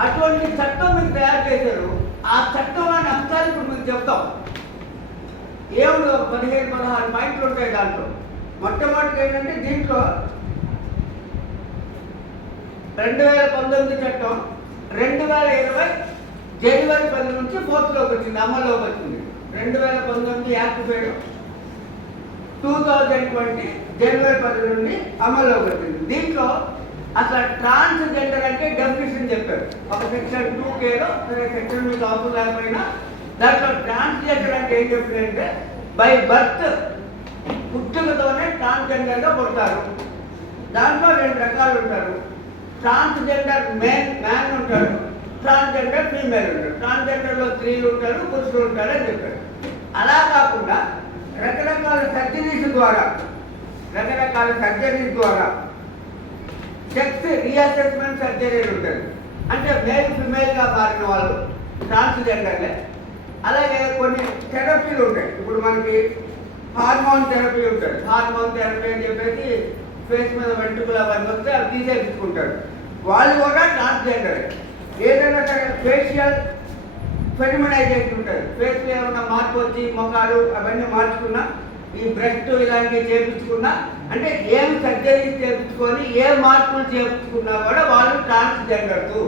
అటువంటి చట్టం మీరు తయారు చేశారు. ఆ చట్టంలోని అంశాలు ఇప్పుడు మీకు చెప్తాం. ఏముంది పదిహేను పదహారు పాయింట్లు ఉంటాయి దాంట్లో. మొట్టమొదటి ఏంటంటే దీంట్లో రెండు వేల పంతొమ్మిది చట్టం రెండు వేల ఇరవై జనవరి పది నుంచి ఫోర్త్లోకి వచ్చింది అమల్లోకి వచ్చింది. రెండు వేల పంతొమ్మిది యాక్ట్ పేరు టూ థౌజండ్ ట్వంటీ జనవరి పది నుండి అమల్లోకి వచ్చింది. దీంట్లో అసలు ట్రాన్స్జెండర్ అంటే డెఫినేషన్ చెప్పారు. ఒక సెక్షన్ టూ కేలో సెక్షన్ మీకు అవసరం లేకపోయినా దాంట్లో ట్రాన్స్జెండర్ అంటే ఏం చెప్పారంటే బై బర్త్ పుట్టుకతోనే ట్రాన్స్జెండర్గా పుడతారు. దాంట్లో రెండు రకాలు ఉంటారు. ట్రాన్స్జెండర్ మేన్ మ్యాన్ ఉంటాడు ట్రాన్స్జెండర్ ఫీమేల్ ఉంటాడు ట్రాన్స్జెండర్లో స్త్రీలు ఉంటారు పురుషులు ఉంటారు అని చెప్పారు. అలా కాకుండా రకరకాల సర్జరీస్ ద్వారా రకరకాల సర్జరీస్ ద్వారా సెక్స్ రీఅసెస్మెంట్ సర్జరీలు ఉంటుంది అంటే మేల్ ఫిమేల్గా మారిన వాళ్ళు ట్రాన్స్జెండర్లే అలాగే కొన్ని థెరపీలు ఉంటాయి. ఇప్పుడు మనకి హార్మోన్ థెరపీ ఉంటుంది. హార్మోన్ థెరపీ అని చెప్పేసి ఫేస్ మీద వెంట్రుకలు అవన్నీ వస్తే అవి తీసేసుకుంటారు. వాళ్ళు కూడా ట్రాన్స్జెండర్ ఏదైనా సరే ఫేషియల్ ఫెమినైజేషన్ ఉంటుంది. ఫేస్లో ఏమైనా మార్పు వచ్చి మొఖాలు అవన్నీ మార్చుకున్నా ఈ బ్రెస్ట్ ఇలాంటివి చేపించుకున్నా అంటే ఏం సర్జరీస్ చేపించుకొని ఏ మార్పులు చేపించుకున్నా కూడా వాళ్ళు ట్రాన్స్జెండర్స్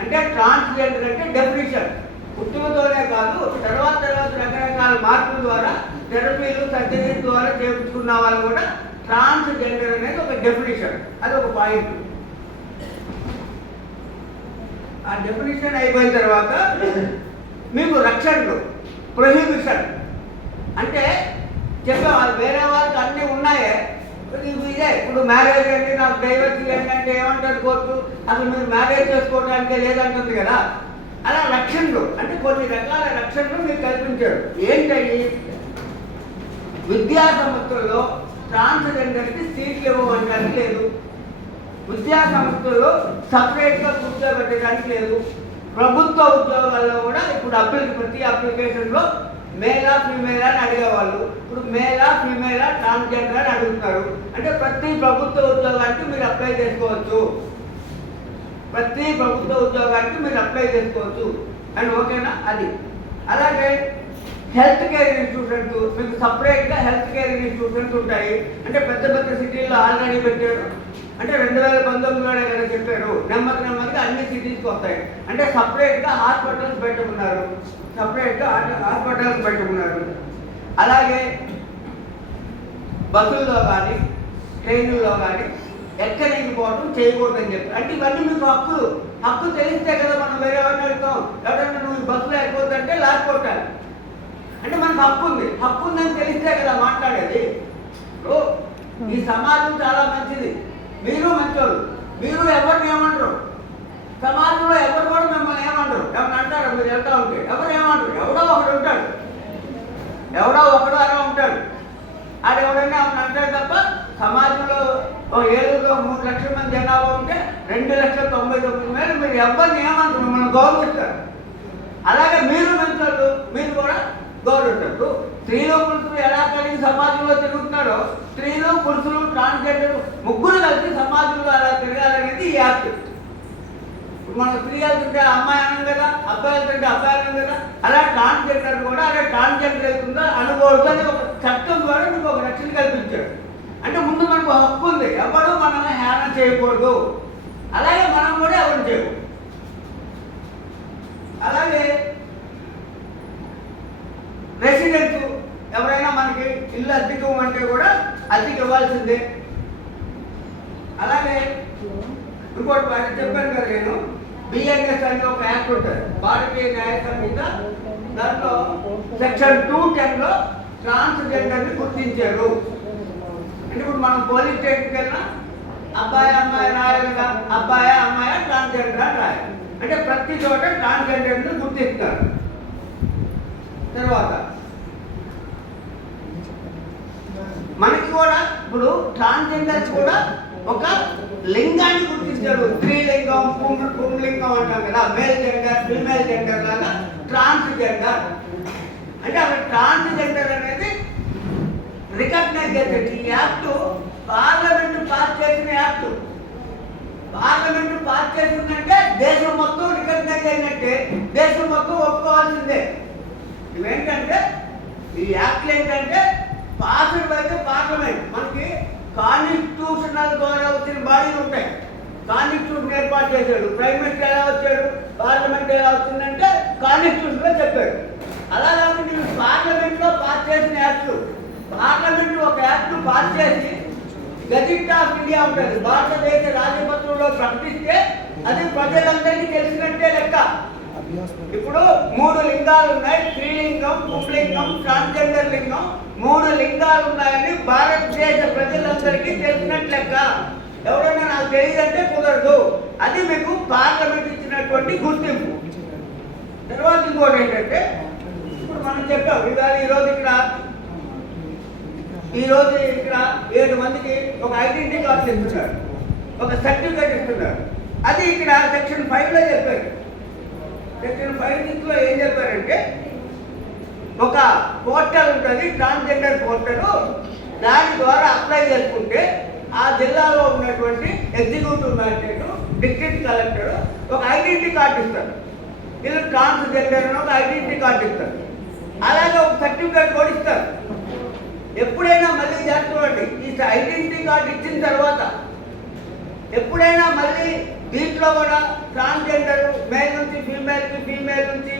అంటే ట్రాన్స్జెండర్ అంటే డెఫినేషన్ పుట్టుకతోనే కాదు తర్వాత తర్వాత రకరకాల మార్పుల ద్వారా థెరపీలు సర్జరీస్ ద్వారా చేపించుకున్న వాళ్ళు కూడా ట్రాన్స్జెండర్ అనేది ఒక డెఫినేషన్ అది ఒక పాయింట్ ఆ డెఫినేషన్ అయిపోయిన తర్వాత మేము రక్షణలు ప్రొహిబిషన్ అంటే చెప్పాం అది వేరే వాళ్ళకి అన్నీ ఉన్నాయే. ఇదే ఇప్పుడు మ్యారేజ్ అంటే నాకు డైవర్స్ ఏంటంటే ఏమంటారు కోర్టు? అసలు మీరు మ్యారేజ్ చేసుకోవడానికి లేదంటుంది కదా. అలా రక్షణలు అంటే కొన్ని రకాల రక్షణలు మీరు కల్పించారు. ఏంటవి విద్యా సంస్థల్లో ట్రాన్స్జెండర్కి సీట్లు ఇవ్వడానికి లేదు. విద్యా సంస్థల్లో సపరేట్గా కూర్చోబెట్టడానికి లేదు. ప్రభుత్వ ఉద్యోగాల్లో కూడా ఇప్పుడు అప్లిక ప్రతి అప్లికేషన్లో మేలా ఫీమేల్ అని అడిగేవాళ్ళు ఇప్పుడు మేలా ఫీమేలా ట్రాన్స్జెండర్ అని అడుగుతున్నారు. అంటే ప్రతి ప్రభుత్వ ఉద్యోగానికి మీరు అప్లై చేసుకోవచ్చు. ప్రతి ప్రభుత్వ ఉద్యోగానికి మీరు అప్లై చేసుకోవచ్చు. అండ్ ఓకేనా? అది. అలాగే హెల్త్ కేర్ ఇన్స్టిట్యూషన్స్ మీకు సపరేట్గా హెల్త్ కేర్ ఇన్స్టిట్యూషన్స్ ఉంటాయి. అంటే పెద్ద పెద్ద సిటీల్లో ఆల్రెడీ పెట్టారు. అంటే రెండు వేల పంతొమ్మిదిలోనే కదా చెప్పారు. నెమ్మది నెమ్మదిగా అన్ని సిటీస్కి వస్తాయి. అంటే సపరేట్గా హాస్పిటల్స్ పెట్టుకున్నారు సపరేట్గా హాస్పిటల్స్ పెట్టుకున్నారు అలాగే బస్సుల్లో కానీ ట్రైన్లలో కానీ ఎక్కడికి పోవడం చేయకూడదని చెప్పి. అంటే ఇవన్నీ మీకు హక్కులు హక్కు తెలిస్తే కదా మనం వేరే ఎవరిని అడుగుతాం. ఎవరైనా నువ్వు బస్సులో బస్సులో ఎక్కొద్దంటే లాక్కొట్టాలి అంటే మనకు హక్కు ఉంది. హక్కు ఉందని తెలిస్తే కదా మాట్లాడేది. ఈ సమాజం చాలా మంచిది. మీరు మంచోళ్ళు మీరు ఎవరిని ఏమంటారు? సమాజంలో ఎవరు కూడా మిమ్మల్ని ఏమంటారు? ఏమన్నా అంటారు మీరు వెళ్తా ఉంటే. ఎవరు ఏమంటారు? ఎవడో ఒకడు ఉంటాడు. ఎవడో ఒకడు అలా ఉంటాడు. అది ఎవరైనా ఏమన్నా అంటాడు తప్ప సమాజంలో ఓ మూడు లక్షల మంది జనాభా ఉంటే రెండు లక్షల తొంభై తొమ్మిది వేలు మీరు ఎవరిని ఏమంటారు? మిమ్మల్ని గౌరవిస్తారు. అలాగే మీరు మంచోళ్ళు మీరు కూడా గౌరవిస్తారు స్త్రీలు పురుషులు ఎలా కలిగి సమాజంలో తిరుగుతున్నారో స్త్రీలు పురుషులు ట్రాన్స్జెండర్ ముగ్గురు కలిసి సమాజంలో అలా తిరగాలనేది ఈ యాక్ట్ మనం స్త్రీ వెళ్తుంటే అమ్మాయి అనం కదా అబ్బాయి వెళ్తుంటే అబ్బాయి అనం కదా అలా ట్రాన్స్జెండర్ కూడా అలా ట్రాన్స్జెండర్ వెళ్తుందో అనుకోవద్దు అని ఒక చట్టం ద్వారా నువ్వు ఒక రక్షణ కల్పించాడు. అంటే ముందు మనకు హక్కు ఉంది ఎవరు మనల్ని హేళన చేయకూడదు. అలాగే మనం కూడా ఎవరు చేయకూడదు అలాగే రెసిడెంట్ ఎవరైనా మనకి ఇల్లు అద్దెకి ఇవ్వమంటే అతికి ఇవ్వాల్సిందే. అలాగే ఇంకోటి వాటి చెప్పాను కదా నేను బిఎన్ఎస్ అనే ఒక యాక్ట్ ఉంటుంది. భారతీయ న్యాయ సంహిత దాంట్లో సెక్షన్ టూ టెన్లో ట్రాన్స్జెండర్ని గుర్తించారు. అంటే ఇప్పుడు మనం పోలీస్ స్టేషన్కి వెళ్ళినా అబ్బాయి అమ్మాయి రాయాలి కదా. అబ్బాయి అమ్మాయి ట్రాన్స్జెండర్ అని రాయాలి. అంటే ప్రతి చోట ట్రాన్స్జెండర్ని గుర్తిస్తారు. తర్వాత మనకి కూడా ఇప్పుడు ట్రాన్స్జెండర్స్ కూడా ఒక లింగాన్ని గుర్తించాడు. స్త్రీలింగం పుం పుంలింగం అంటాం కదా. మేల్ జెండర్ ఫిమేల్ జెండర్ లాగా ట్రాన్స్జెండర్ అంటే అక్కడ ట్రాన్స్జెండర్ అనేది రికగ్నైజ్ చేసేది. ఈ యాక్ట్ పార్లమెంట్ పాస్ చేసిన యాక్ట్ పార్లమెంట్ పాస్ చేసిందంటే దేశం మొత్తం రికగ్నైజ్ అయినట్టే. దేశం మొత్తం ఒప్పుకోవాల్సిందే. ఇవేంటంటే ఈ యాక్ట్లు ఏంటంటే పాస్డ్ అయితే పార్లమెంట్ మనకి కాన్స్టిట్యూషనల్ ద్వారా వచ్చిన బాడీలు ఉంటాయి. కాన్స్టిట్యూషన్ ఏర్పాటు చేశాడు. ప్రైమ్ మినిస్టర్ ఎలా వచ్చాడు? పార్లమెంట్ ఎలా వచ్చిందంటే కాన్స్టిట్యూషన్ చెప్పాడు. అలా కాకుండా ఇవి పాస్ చేసిన యాక్ట్. పార్లమెంట్ ఒక యాక్ట్ పాస్ చేసి గజెట్ ఆఫ్ ఇండియా ఉంటుంది. భారతదేశ రాజపత్రంలో ప్రకటిస్తే అది ప్రజలందరికీ తెలిసినట్టే లెక్క. ఇప్పుడు మూడు లింగాలు ఉన్నాయి. స్త్రీలింగం పుంలింగం ట్రాన్స్జెండర్ లింగం. మూడు లింగాలు ఉన్నాయని భారతదేశ ప్రజలందరికీ తెలిసినట్లు లెక్క. ఎవరైనా నాకు తెలియదంటే కుదరదు. అది మీకు పార్లమెంట్ ఇచ్చినటువంటి గుర్తింపు. తర్వాత ఇంకోటి ఏంటంటే ఇప్పుడు మనం చెప్పాం ఇవాళ ఈరోజు ఇక్కడ ఈ రోజు ఇక్కడ ఏడు మందికి ఒక ఐడెంటిటీ కార్డు ఇస్తున్నారు ఒక సర్టిఫికేట్ ఇస్తున్నారు అది ఇక్కడ సెక్షన్ ఫైవ్లో చెప్పారు. సెక్షన్ ఫైవ్ సిక్స్లో ఏం చెప్పారంటే ఒక పోర్టల్ ఉంటుంది ట్రాన్స్జెండర్ పోర్టల్. దాని ద్వారా అప్లై చేసుకుంటే ఆ జిల్లాలో ఉన్నటువంటి ఎగ్జిక్యూటివ్ మ్యాజిస్ట్రేట్ డిస్ట్రిక్ట్ కలెక్టర్ ఒక ఐడెంటిటీ కార్డు ఇస్తారు. వీళ్ళు ట్రాన్స్జెండర్ అని ఒక ఐడెంటిటీ కార్డు ఇస్తారు. అలాగే ఒక సర్టిఫికేట్ కూడా ఇస్తారు. ఎప్పుడైనా మళ్ళీ చేస్తున్నట్టు ఈ ఐడెంటిటీ కార్డు ఇచ్చిన తర్వాత ఎప్పుడైనా మళ్ళీ దీంట్లో కూడా ట్రాన్స్జెండర్ మేల్ నుంచి ఫీమేల్ ఫీమేల్ నుంచి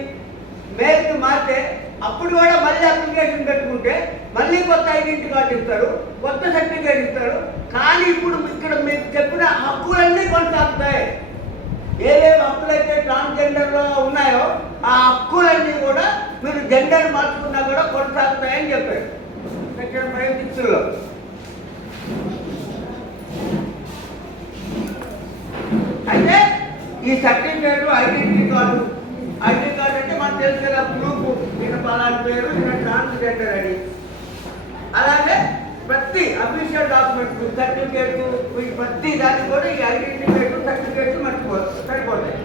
మేల్కి మారితే అప్పుడు కూడా మళ్ళీ అప్లికేషన్ పెట్టుకుంటే మళ్ళీ కొత్త ఐడెంటిటీ కార్డు ఇస్తారు కొత్త సర్టిఫికేట్ ఇస్తారు. కానీ ఇప్పుడు ఇక్కడ మీకు చెప్పిన హక్కులన్నీ కొనసాగుతాయి. ఏవేవి హక్కులైతే ట్రాన్స్జెండర్లో ఉన్నాయో ఆ హక్కులన్నీ కూడా మీరు జెండర్ మార్చుకున్నా కూడా కొనసాగుతాయని చెప్పారు. సెక్షన్ ఫైవ్ సిక్స్లో లో అయితే ఈ certificate identity card. Identity card అంటే మనకు తెలుసు కదా ప్రూఫ్. ఈయన పలాని పేరు ఈయన ట్రాన్స్జెండర్ అని. అలాగే ప్రతి అఫీషియల్ డాక్యుమెంట్ సర్టిఫికేట్ ఈ ప్రతి దానికి కూడా ఈ ఐడెంటిఫికేట్ సర్టిఫికేట్ మనకు సరిపోతాయి.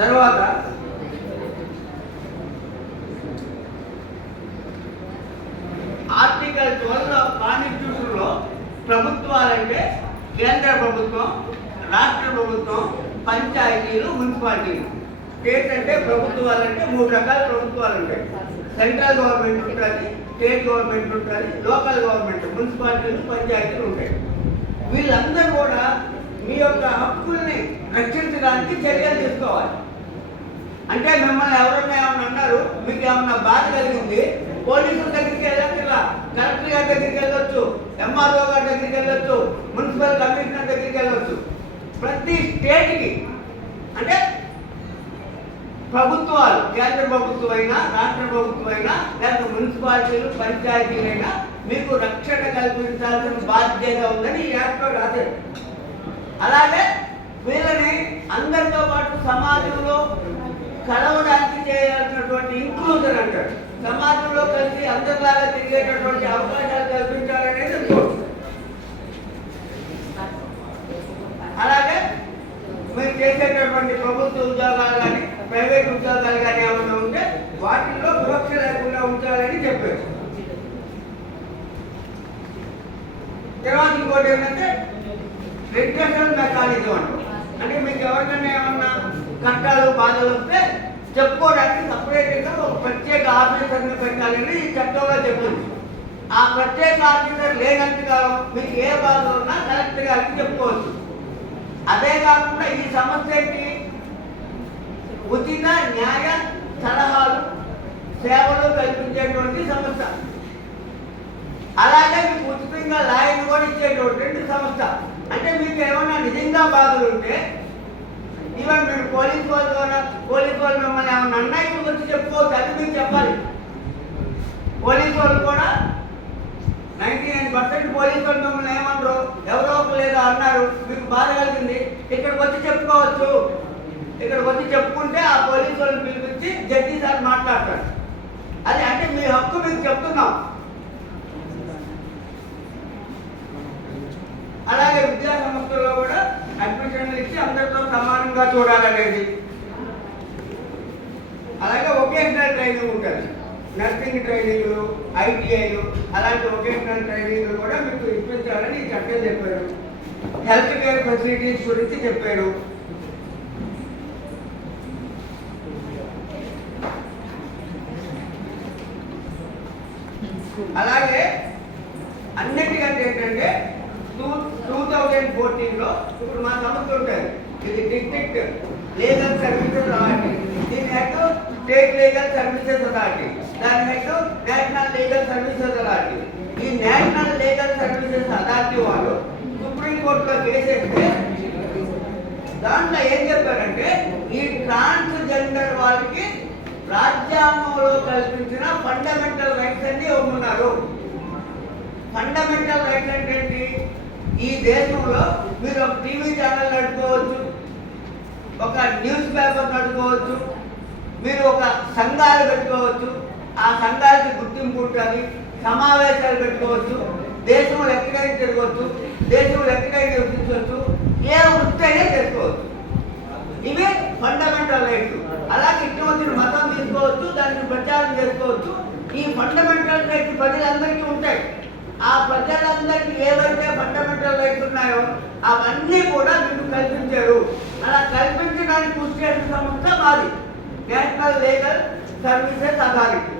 తర్వాత ఆర్టికల్ ట్వెల్వ్ కాన్స్టిట్యూషన్లో ప్రభుత్వాలంటే కేంద్ర ప్రభుత్వం రాష్ట్ర ప్రభుత్వం పార్టీలు మున్సిపాలిటీలు స్టేట్ అంటే ప్రభుత్వాలంటే మూడు రకాల ప్రభుత్వాలు ఉంటాయి సెంట్రల్ గవర్నమెంట్ ఉంటుంది స్టేట్ గవర్నమెంట్ ఉంటుంది లోకల్ గవర్నమెంట్ మున్సిపాలిటీలు పంచాయతీలు ఉంటాయి. వీళ్ళందరూ కూడా మీ యొక్క హక్కుల్ని రక్షించడానికి చర్యలు తీసుకోవాలి. అంటే మిమ్మల్ని ఎవరన్నా ఏమన్నా అన్నారు మీకు ఏమన్నా బాధ కలిగింది పోలీసుల దగ్గరికి వెళ్ళక్కర్లా కలెక్టర్ గారి దగ్గరికి వెళ్ళొచ్చు ఎంఆర్ఓ గారి దగ్గరికి వెళ్ళొచ్చు మున్సిపల్ కమిషనర్ దగ్గరికి వెళ్ళొచ్చు. ప్రతి స్టేట్కి అంటే ప్రభుత్వాలు కేంద్ర ప్రభుత్వం అయినా రాష్ట్ర ప్రభుత్వం అయినా లేకపోతే మున్సిపాలిటీలు పంచాయతీలైనా మీకు రక్షణ కల్పించాల్సిన బాధ్యత ఉందని ఈ యాక్ట్లో రాశారు. అలాగే వీళ్ళని అందరితో పాటు సమాజంలో కలవడానికి చేయాల్సినటువంటి ఇంక్లూజన్ అంటారు. సమాజంలో కలిసి అందరిలాగా తిరిగేటటువంటి అవకాశాలు కల్పించాలనేది అలాగే చేసేటటువంటి ప్రభుత్వ ఉద్యోగాలు కానీ ప్రైవేట్ ఉద్యోగాలు కానీ ఏమైనా ఉంటే వాటిల్లో వివక్ష లేకుండా ఉంచాలని చెప్పారు. తర్వాత ఇంకోటి ఏంటంటే రిగ్రెషన్ మెకానిజం అంటాం. అంటే మీకు ఎవరికైనా ఏమన్నా కష్టాలు బాధలు వస్తే చెప్పుకోవడానికి సపరేట్గా ఒక ప్రత్యేక ఆఫీసర్ని పెట్టాలని ఈ చట్టంలో చెప్తుంది ఆ ప్రత్యేక ఆఫీసర్ లేనంత కాలం మీకు ఏ బాధ ఉన్నా కలెక్టర్ గారికి చెప్పుకోవచ్చు. అదే కాకుండా ఈ సమస్య ఏంటి? ఉచిత న్యాయ సలహాలు సేవలు కల్పించేటువంటి సంస్థ. అలాగే మీకు ఉచితంగా లాయర్ కూడా ఇచ్చేటటువంటి సంస్థ. అంటే మీకు ఏమైనా నిజంగా బాధలు ఉంటే ఈవెన్ మీరు పోలీస్ వాళ్ళ ద్వారా పోలీస్ వాళ్ళు మిమ్మల్ని ఏమన్నా అన్నయ్య గురించి చెప్పుకోవచ్చు అది మీరు చెప్పాలి. పోలీస్ వాళ్ళు కూడా నైంటీ నైన్ పర్సెంట్ పోలీస్ వాళ్ళు మిమ్మల్ని ఏమన్నారు ఎవరో ఒక లేదో అన్నారు. మీకు బాధ కలిగింది. ఇక్కడికి వచ్చి చెప్పుకోవచ్చు. ఇక్కడికి వచ్చి చెప్పుకుంటే ఆ పోలీసు వాళ్ళని పిలిపించి జడ్జి సార్ మాట్లాడతారు. అది అంటే మీ హక్కు మీకు చెప్తున్నాం. అలాగే విద్యా సంస్థల్లో కూడా అడ్మిషన్లు ఇచ్చి అందరితో సమానంగా చూడాలనేది. అలాగే ఒకేషనల్ ట్రైనింగ్ ఉంటుంది. నర్సింగ్ ట్రైనింగ్లు ఐటీఐలు అలాంటి ఒకేషనల్ ట్రైనింగ్లు కూడా మీకు ఇప్పించాలని ఈ చట్టం చెప్పారు. హెల్త్ కేర్ ఫెసిలిటీస్ గురించి చెప్పారు అలాగే అన్నిటికంటే ఏంటంటే టూ టూ థౌజండ్ ఫోర్టీన్లో ఇప్పుడు మా సంస్థ ఉంటుంది. ఇది డిస్ట్రిక్ట్ లీగల్ సర్వీసెస్ అథారిటీ. దీని head state legal services authority. దాని head national legal services authority. ఈ నేషనల్ లీగల్ సర్వీసెస్ అథారిటీ వాళ్ళు సుప్రీంకోర్టులో కేసేస్తే దాంట్లో ఏం చెప్పారంటే ఈ ట్రాన్స్జెండర్ వాళ్ళకి రాజ్యాంగంలో కల్పించిన ఫండమెంటల్ రైట్స్ అన్ని ఉన్నారు ఫండమెంటల్ రైట్స్ అంటే ఏంటి? ఈ దేశంలో మీరు ఒక టీవీ ఛానల్ నడుపుకోవచ్చు ఒక న్యూస్ పేపర్ నడుపుకోవచ్చు మీరు ఒక సంఘాలు పెట్టుకోవచ్చు ఆ సంఘాలకి గుర్తింపు ఉంటుంది సమావేశాలు పెట్టుకోవచ్చు దేశం లెక్కగా తిరగవచ్చు దేశం లెక్కగా గుర్తించవచ్చు ఏ వృత్తి అయినా చేసుకోవచ్చు. ఇవే ఫండమెంటల్ రైట్స్ అలాగే ఇష్టం వచ్చిన మతం తీసుకోవచ్చు దాన్ని ప్రచారం చేసుకోవచ్చు. ఈ ఫండమెంటల్ రైట్స్ ప్రజలందరికీ ఉంటాయి. ఆ ప్రజలందరికీ ఏవైతే ఫండమెంటల్ రైట్స్ ఉన్నాయో అవన్నీ కూడా మీకు కల్పించారు. అలా కల్పించడానికి కృషి చేసిన సంస్థ మాది. National legal services authority